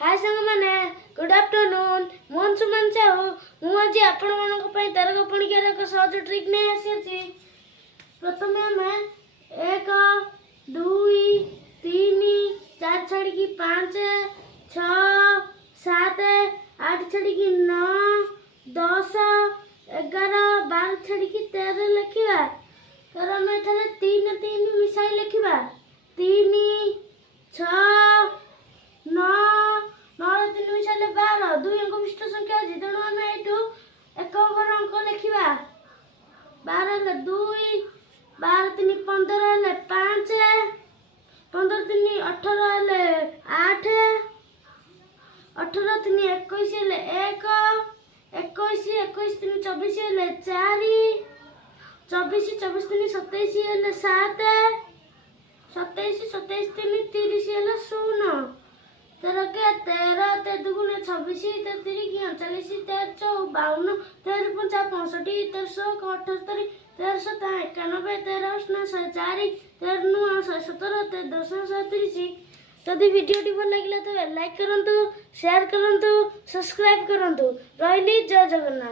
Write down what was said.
हाय सांग मैंने good afternoon Mohan सुमन साहू मुझे आपण मानक पई तेरक पणिकार एक सहज ट्रिक नहीं आसी प्रथम आम 1 2 3 4 छाड़ी 5 6 7 8 छाड़ी 9 10 11 12 छाड़ी 13 लिखा तर आम एठारे 3 3 मिसाई लिखा 3 6 9 9 3 मिसाइले 12 2 अंक विशिष्ट संख्या अच्छी तेणु आम यू एक अंक लिखा 12 2 12 3 15 हेले 5 15 3 18 हेले 8 18 3 21 हेले 1 21 21 3 24 हेले 4 24 24 3 27 हेले 7 27 27 3 30 हेले 0 तेरह के 13 ते दुगुने 26 ते 30 39 13 52 13 50 65 13 78 13 91 13 4 13 17 10 30 जदि वीडियो भल लगे तो लाइक करंतु शेयर करंतु सब्सक्राइब करंतु रही जय जगन्नाथ।